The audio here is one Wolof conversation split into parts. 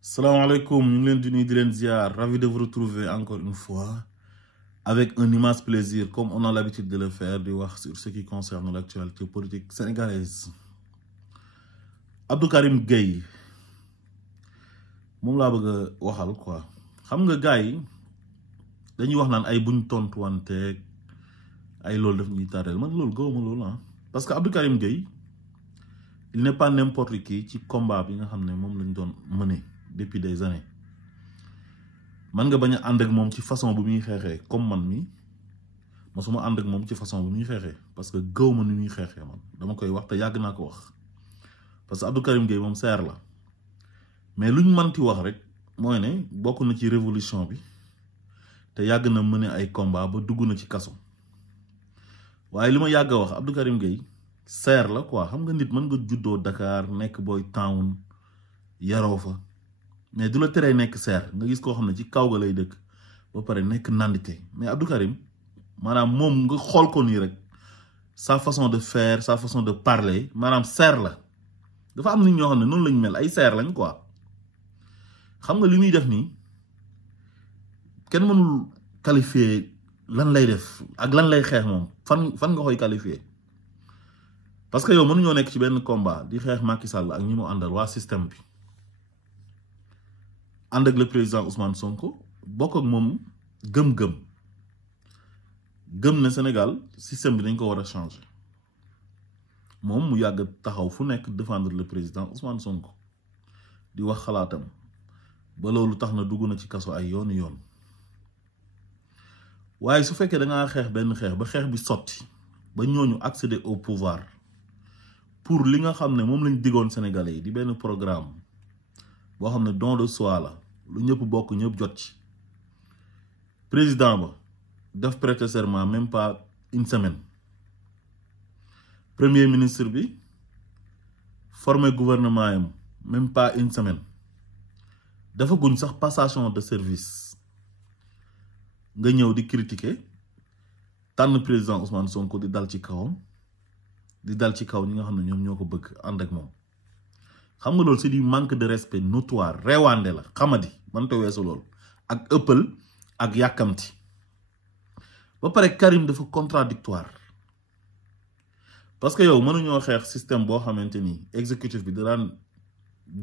Salam alaikum, nous sommes unis de l'Enziar, ravi de vous retrouver encore une fois avec un immense plaisir, comme on a l'habitude de le faire, de voir sur ce qui concerne l'actualité politique sénégalaise. Abdou Karim Gueye, moom laa bëgg a waxal quoi. Xam nga gars yi dañuy wax naan ay buñ tontuwanteeg ay loolu daf ñuy tardel man loolu gëwuma loolu ah. Parce que Abdou Karim Gueye il n'est pas n'importe qui ci combat bi nga xam ne moom lañ doon mener depuis des années. Man nga bañ a ànd ak moom ci façon bu muy xeexee comme man mi mosuma ànd ak moom ci façon bu muy xeexee parce que gëwuma ni muy xeexee man dama koy wax te yàgg naa ko wax parce que Abdou Karim Gueye moom séer la mais luñ manti wax rek mooy ne bokk na ci révolution bi te yàgg na mener ay combat ba dugg na ci kaso waaye li ma yàgg a wax Abdou Karim Gueye séer la quoi. Xam nga nit mën nga juddoo Dakar nekk boy town yaroo fa mais du la teree nekk séer nga gis koo xam ne ci kaw ga lay dëkk ba pare nekk nandite mais Abdou Karim maanaam moom nga xool ko nii rek sa façon de faire sa façon de parler maanaam séer la. Dafa am nit ñoo xam ne noonu lañ mel ay séer lañ quoi. Xam nga li muy def nii kenn mënul qualifier lan lay def ak lan lay xeex moom fan nga koy qualifier parce que yow mënuñoo nekk ci benn combat di xeex Macky Sall ak ñi mu àndal waa système bi ànd ak le président Ousmane Sonko bokk ak moom gëm ne Sénégal système bi dañ ko war a changer moom mu yàgg taxaw fu nekk défendre le président Ousmane Sonko di wax xalaatam ba loolu tax na dugg na ci kaso ay yoon waaye su fekkee da ngaa xeex benn xeex ba xeex bi sotti ba ñooñu accéder au pouvoir pour li nga xam ne moom lañ digoon Sénégalais yi di benn programme boo xam ne don de soi la lu ñëpp bokk ñëpp jot ci président ba def prêter serment même pas une semaine premier ministre bi formé gouvernement yam même pas une semaine dafa guñ sax passation de service nga ñëw di critiquer tànn président Ousmane Sonko di dal ci kawam di dal ci kaw ñi nga xam ne ñoom ñoo ko bëgg ànd ak moom. Xam nga loolu c'est du manque de respect notoire rewaande la xamadi mënta weesu loolu ak epël ak yàkkamti ba pare Karim dafa contradictoire parce que yow mënuñoo xeex système boo xamante ni exécutif bi da daan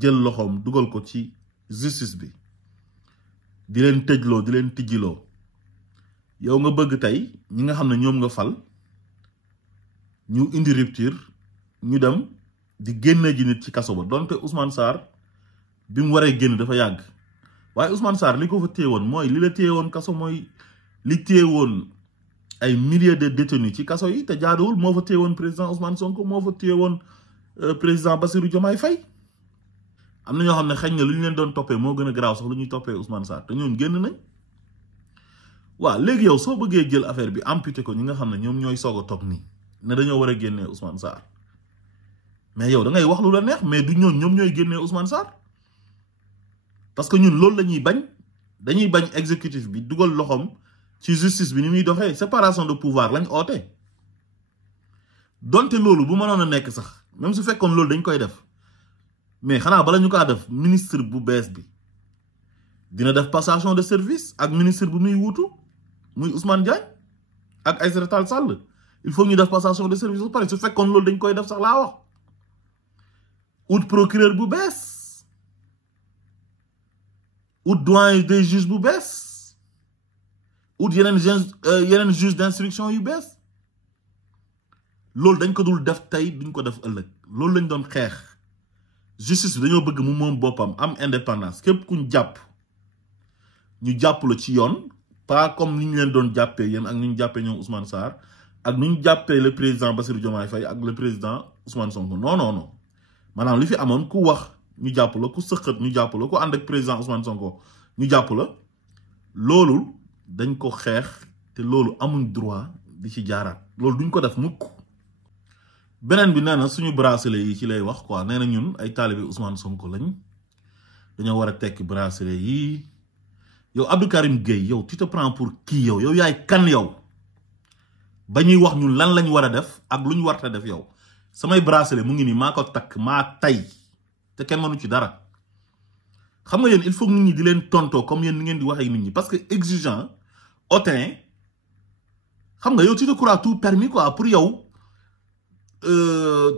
jël loxoom dugal ko ci justice bi di leen tëjloo di leen tijjiloo yow nga bëgg tey ñi nga xam ne ñoom nga fal ñu indi rupture ñu dem di génne ji nit ci kaso ba donte Ousmane Sarr bi mu waree génn dafa yàgg waaye Ousmane Sarr li ko fa téye woon mooy li la téye woon kaso mooy li téye woon ay milliers de détenus ci kaso yi te jaaduwul moo fa téye woon président Ousmane Sonko moo fa téye woon président Bassirou Diomaye Faye. Am na ñoo xam ne xëy na lu ñu leen doon toppee moo gën a garaaw sax lu ñuy toppee Ousmane Sarr te ñoon génn nañ. waaw léegi yow soo bëggee jël affaire bi amputé ko ñi nga xam ne ñoom ñooy soog a toog nii ne dañoo war a génnee Ousmane Sarr mais yow da ngay wax lu la neex mais du ñoom ñooy génnee Ousmane Sarr parce que ñun loolu la ñuy bañ dañuy bañ exécutif bi dugal loxoom ci justice bi ni muy doxee séparation de pouvoir lañ oote donte loolu bu mënoon a nekk sax même su fekkoon loolu dañ koy def mais xanaa bala ñu kaa def ministre bu bees bi dina def passation de service ak ministre bu muy wuutu muy Ousmane Diagne ak Aïssata Tall Sall il faut ñu def passation de service ba pare su fekkoon loolu dañ koy def sax laa wax ut procureur bu bees ut doyen des juges bu bees ut yeneen juge d'instruction yu bees loolu dañ ko dul def tey duñ ko def ëllëg loolu lañ doon xeex justice bi dañoo bëgg mu moom boppam am indépendance képp kuñ jàpp ñu jàpp la ci yoon pas comme ni ñu leen doon jàppee yéen ak ni ñu jàppee ñoom Ousmane Sarr ak ni ñu jàppee le président Bassirou Diomaye Faye ak le président Ousmane Sonko non maanaam li fi amoon ku wax ñu jàpp la ku sëqat ñu jàpp la ku ànd ak président Ousmane Sonko ñu jàpp la loolu dañ ko xeex te loolu amuñ droit di ci jaaraat loolu duñ ko def mukk. Beneen bi nee na suñu bracelet yi ci lay wax quoi nee na ñun ay taalibe Ousmane Sonko lañ dañoo war a tekki bracelet yi. Yow Abdou Karim Gueye yow tu te prends pour qui yow yaay kan yow ba ñuy wax ñun lan lañ war a def ak lu ñu war a def yow samay bracelet mu ngi nii maa ko takk maa tay te kenn mënu ci dara xam nga yéen il faut que nit ñi di leen tontoo comme yéen ni ngeen di waxee nit ñi parce que exigeant hautain xam nga yow tu te crois tout permis quoi pour yow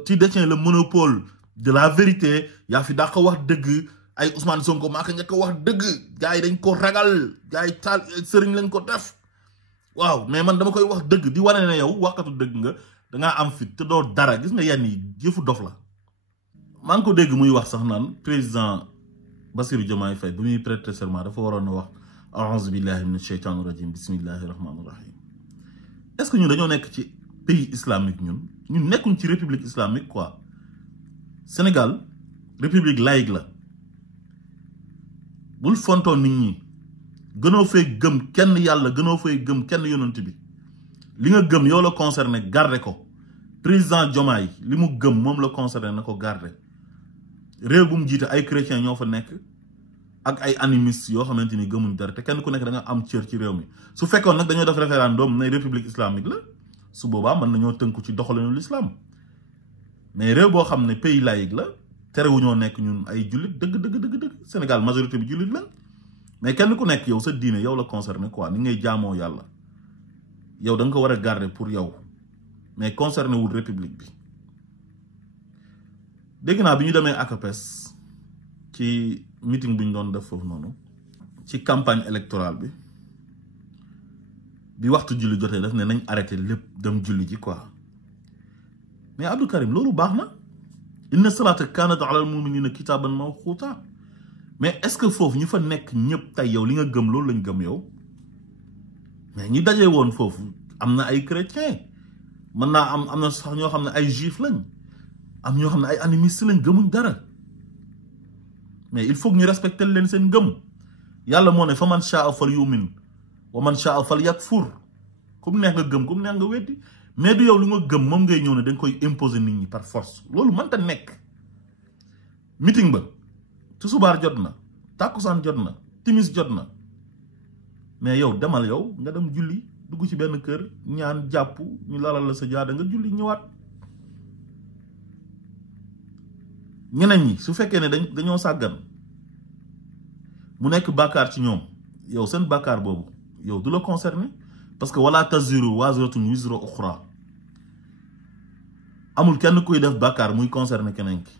tu détiens le monopole de la vérité yaa fi daa ko wax dëgg ay Ousmane Sonko maa ko njëkk a wax dëgg gars yi dañ ko ragal gars yi taal sëriñ lañ ko def waaw mais man dama koy wax dëgg di wane ne yow waxkatu dëgg nga dangaa am fit te doo dara gis nga yenn yi yëfu dof la. maa ngi ko dégg muy wax sax naan président Bassirou Diomaye Faye bu muy prêter serment dafa waroon a wax a'uuzu billahi mina shaytaani rajim bismillahi rahmaani rahim. est-ce que ñun dañoo nekk ci pays islamique ñun nekkuñ ci république islamique quoi. Sénégal république laïque la bul fontoon nit ñi gënoo fay gëm kenn yàlla gënoo fay gëm kenn yonent bi li nga gëm yow la concerné garde ko président Diomaye li mu gëm moom la concerné na ko garde réew bu mu jiite ay chrétiens ñoo fa nekk ak ay animistes yoo xamante ni gëmuñ dara te kenn ku nekk da nga am cër ci réew mi su fekkoon nag dañoo def référendum ne république islamique la su boobaa mën nañoo tënku ci doxalinu l'islam mais réew boo xam ne pays laïque la terewuñoo nekk ñun ay jullit dëgg Sénégal majorité bi jullit la mais kenn ku nekk yow sa diine yow la concerné quoi ni ngay jaamoo yàlla yow da nga ko war a garder pour yow mais concerné wul république bi. dégg naa bi ñu demee ACAPES ci meeting bi ñu doon def foofu noonu ci campagne électorale bi waxtu julli jotee daf ne nañ arrêté lépp dem julli ji quoi mais Abdou Karim loolu baax na inna salaata kaanat alal mu'minina kitaaban mawquuta mais est-ce que foofu ñu fa nekk ñëpp tey yow li nga gëm loolu lañ gëm yow mais ñi dajee woon foofu am na ay chrétien mën naa am na sax ñoo xam ne ay juif lañ am ñoo xam ne ay animistes lañ gëmuñ dara mais il faut que ñu respecter leen seen gëm yàlla moo ne fa man shaa fal yu'min wa man shaa fal yakfur comme neex nga gëm comme neex nga weddi mais du yow li nga gëm moom ngay ñëw ne dañ koy imposer nit ñi par force loolu mënta nekk. meeting ba tusubaar jot na tàkkusaan jot na timis jot na mais yow demal yow nga dem julli dugg ci benn kër ñaan jàpp ñu lalal la sa jaada nga julli ñëwaat. ñeneen ñi su fekkee ne dañoo sàggan mu nekk bàkkaar ci ñoom yow seen bàkkaar boobu yow du la concerné parce que wala taziru waziratun wizra ukhra amul kenn kuy def bàkkaar muy concerné keneen ki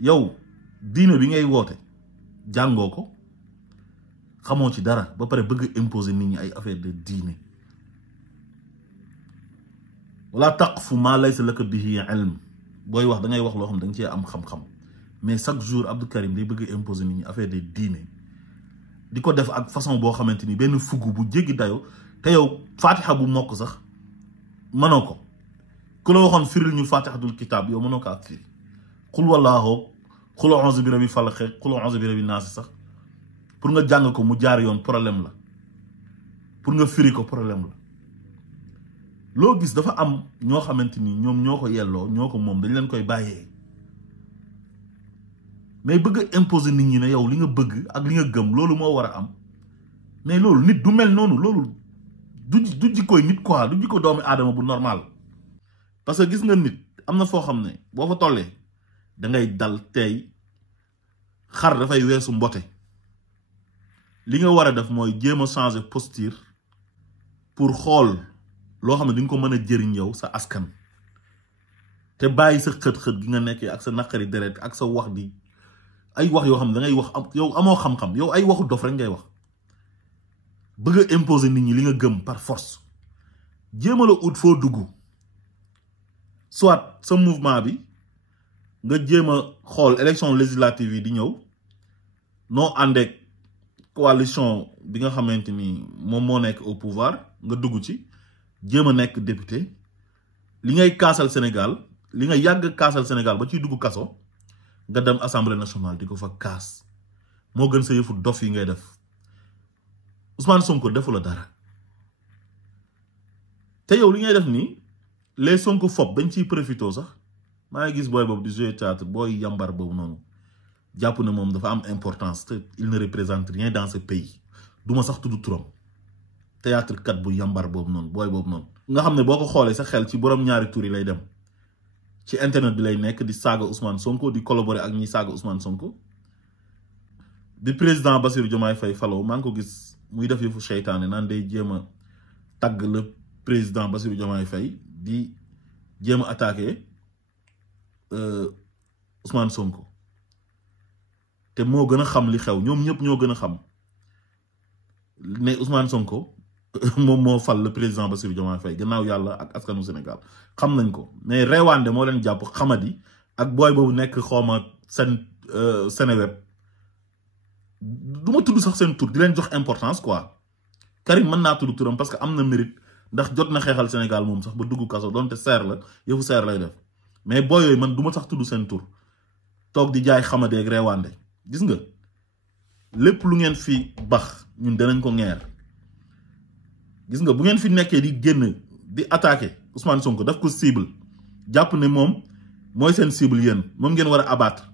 yow diine bi ngay woote jàngoo ko xamoo ci dara ba pare bëgg imposer nit ñi ay affaire de diine wala taqfu ma laysa laka bihi ilm booy wax da ngay wax loo xam da nga cee am xam-xam mais chaque jour Abdou Karim day bëgg imposer nit ñi affaire de diine di ko def ak façon boo xamante ni benn fugg bu jéggi dayo te yow fatiha bu mokk sax mënoo ko ku la waxoon firil ñu fatihatul kitab yow mënoo ko ak firi xul wallaahu xul a'uuzu bi rabbil falaq xul a'uuzu bi rabbin naas sax pour nga jàng ko mu jaar yoon problème la pour nga firi ko problème la loo gis dafa am ñoo xamante ni ñoom ñoo ko yelloo ñoo ko moom dañ leen koy bàyyee mais bëgg a imposer nit ñi ne yow li nga bëgg ak li nga gëm loolu moo war a am mais loolu nit du mel noonu loolu du jikkooy nit quoi du jikko doomi aadama bu normal parce que gis nga nit am na foo xam ne boo fa tollee da ngay dal tey xar dafay weesu mbote li nga war a def mooy jéem a changer posture pour xool loo xam ne di nga ko mën a jëriñ yow sa askan te bàyyi sa xët-xët gi nga nekkee ak sa naqari deret ak sa wax di ay wax yoo xam ne da ngay wax yow amoo xam-xam yow ay waxu dof rek ngay wax bëgg a imposer nit ñi li nga gëm par force jéem a la ut foo dugg soit sa mouvement bi nga jéem a xool élection législative yi di ñëw noo àndeek coalition bi nga xamante ni moom moo nekk au pouvoir nga dugg ci jéem a nekk député li ngay kaasal Sénégal li nga yàgg kaasal Sénégal ba ciy dugg kaso nga dem assemblée nationale di ko fa kaas moo gën sa yëfu dof yi ngay def Ousmane Sonko defu la dara te yow li ngay def nii les Sonko fob dañ ciy profité sax maa ngi gis booy boobu di jouer théâtre booy yambar boobu noonu jàpp ne moom dafa am importance te il ne représente rien dans ce pays duma sax tudd turam théâtre kat bu yambar boobu noonu booy boobu noonu nga xam ne boo ko xoolee sa xel ci borom ñaari tur yi lay dem ci internet bi lay nekk di saaga Ousmane Sonko di collaborer ak ñi saaga Ousmane Sonko bi président Bassirou Diomaye Faye falo maa ngi ko gis muy def yëfu seytaane naan day jéem a tagg le président Bassirou Diomaye Faye di jéem a attaqué Ousmane Sonko te moo gën a xam li xew ñoom ñëpp ñoo gën a xam ne Ousmane Sonko moom moo fal le président Bassirou Diomaye Faye gannaaw yàlla ak askanu Sénégal xam nañ ko mais reewaande moo leen jàpp xamadi ak booy boobu nekk xawma seen Seneweb du ma tudd sax seen tur di leen jox importance quoi Karim mën naa tudd turam parce que am na mérite ndax jot na xeexal Sénégal moom sax ba dugg kaso donte seer la yëfu seer lay def mais booy yooyu man du ma sax tudd seen tur toog di jaay xamadeeg reewaande gis nga lépp lu ngeen fi bax ñun danañ ko ngeer gis nga bu ngeen fi nekkee di génn di attaqué Ousmane Sonko daf ko cible jàpp ne moom mooy seen cible yéen moom ngeen war a abattre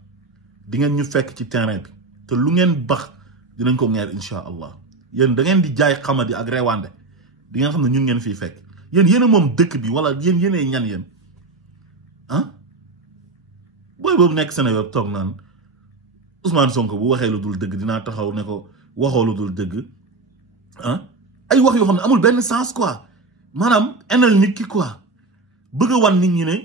di ngeen ñu fekk ci terrain bi te lu ngeen bax dinañ ko ngeer incha allah yéen da ngeen di jaay xamadi ak reewaande di ngeen xam ne ñun ngeen fiy fekk yéen a moom dëkk bi wala yéenee ñan yéen ah booy boobu nekk Sénégal toog naan Ousmane Sonko bu waxee lu dul dëgg dinaa taxaw ne ko waxoo lu dul dëgg ah ay wax yoo xam ne amul benn sens quoi maanaam enal nit ki quoi bëgg a wan nit ñi ne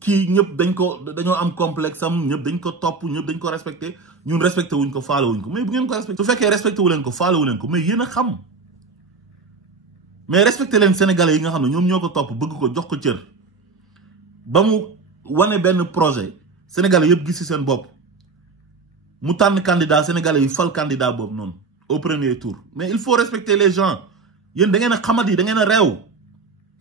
kii ñëpp dañoo am complexe am ñëpp dañ ko topp ñëpp dañ ko respecté ñun respecté wuñ ko faale wuñ ko mais bu ngeen ko respecté su fekkee respecté wu leen ko faale wu leen ko mais yéen a xam mais respecté leen sénégalais yi nga xam ne ñoom ñoo ko topp bëgg ko jox ko cër ba mu wane benn projet sénégalais yëpp gis ci seen bopp mu tànn candidat sénégalais yi fal candidat boobu noonu au premier tour mais il faut respecter les gens yéen da ngeen a xamadi da ngeen a réew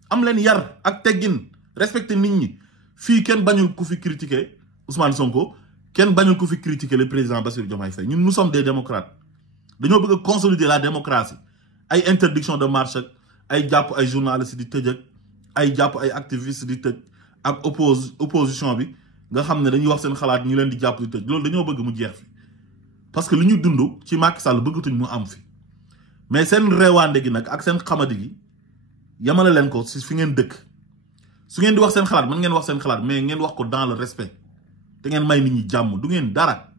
am leen yar ak teggin respecter nit ñi fii kenn bañul ku fi critiquer Ousmane Sonko kenn bañul ku fi critiquer le président Bassirou Diomaye Faye ñun nous sommes des démocrates dañoo bëgg a consolider la démocratie ay interdiction de marche ak ay jàpp ay journalistes di tëj ak ay jàpp ay activistes di tëj ak opposition bi nga xam ne dañuy wax seen xalaat ñu leen di jàpp di tëj loolu dañoo bëgg mu jeex fi parce que li ñu dund ci Macky Sall bëggatuñ mu am fi mais seen reewaande gi nag ak seen xamadi gi yamale leen ko si fi ngeen dëkk su ngeen di wax seen xalaat mën ngeen wax seen xalaat mais ngeen wax ko dans le respect te ngeen may nit ñi jàmm du ngeen dara